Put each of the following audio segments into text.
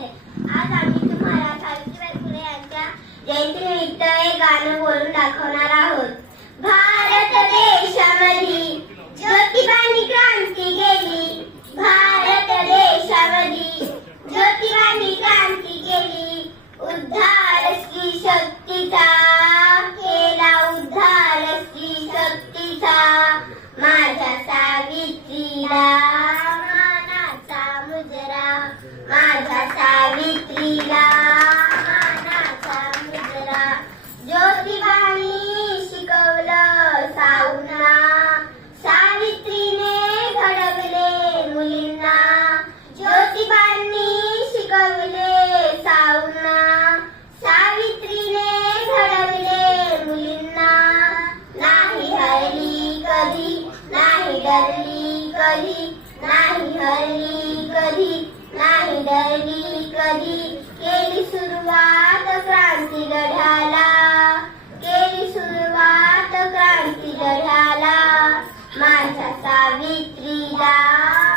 झाले. आज आम्ही तुम्हाला सावित्रीबाई फुले यांच्या जयंतीनिमित्त एक गाणं बोलून दाखवणार आहोत. भारत देशामध्ये ज्योतिबांनी क्रांती केली. भारत देशामध्ये ज्योतिबांनी क्रांती केली. उद्धार स्त्री शक्तीचा केला, उद्धार स्त्री शक्तीचा. माझ्या सावित्रीला मानाचा मुजरा, माझ्या सावित्रीला मानाचा मुजरा. ज्योतिबांनी शिकवलं साऊंना, सावित्रीने घडवले मुलींना. ज्योतिबांनी शिकवले साऊंना, सावित्रीने घडवले मुलींना. नाही हरली कधी, नाही डरली कधी, नाही हरली कधी, नाही डरली कधी. केली सुरुवात क्रांती लढ्याला, केली सुरुवात क्रांती लढ्याला. माझ्या सावित्रीला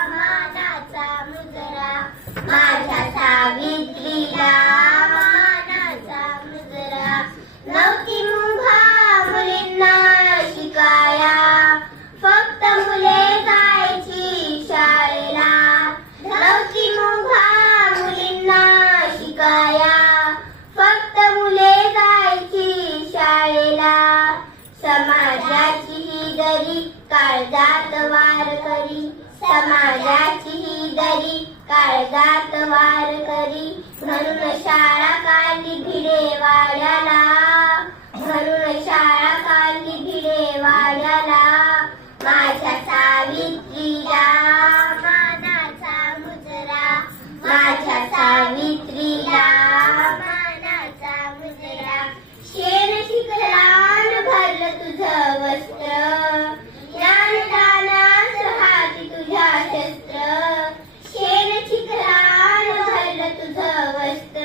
मानाचा मुजरा, माझ्या सावित्रीला मानाचा मुजरा. नव्हती मुभा मुलींना शिकाया, फक्त मुले जायची शाळेला. नव्हती मुभा मुलींना शिकाया, फक्त मुले जायची शाळेला. समाजाची ही दरी काळजात वार करी, समाजाची ही दरी काळजात वार करी. म्हणून शाळा काढली भिडे वाड्याला, म्हणून शाळा काढली भिडे वाड्याला. माझ्या सावित्रीला मानाचा मुजरा, माझ्या सावित्रीला मानाचा मुजरा. शेण शिकलान भरलं तुझं वस्त्र, ज्ञानदानास हाती तुझ्या शस्त्र. शेण शिकलान भरलं तुझं वस्त्र,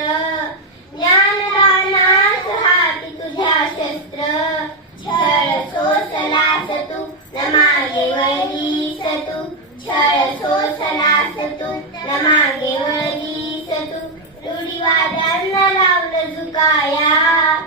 ज्ञानदानास हाती तुझ्या शस्त्र. छळ सोसलास तू न मागे वळलीस तू, छळ सोसलास तू न मागे वळलीस तू. रूढीवाद्यांना लावलं झुकाया,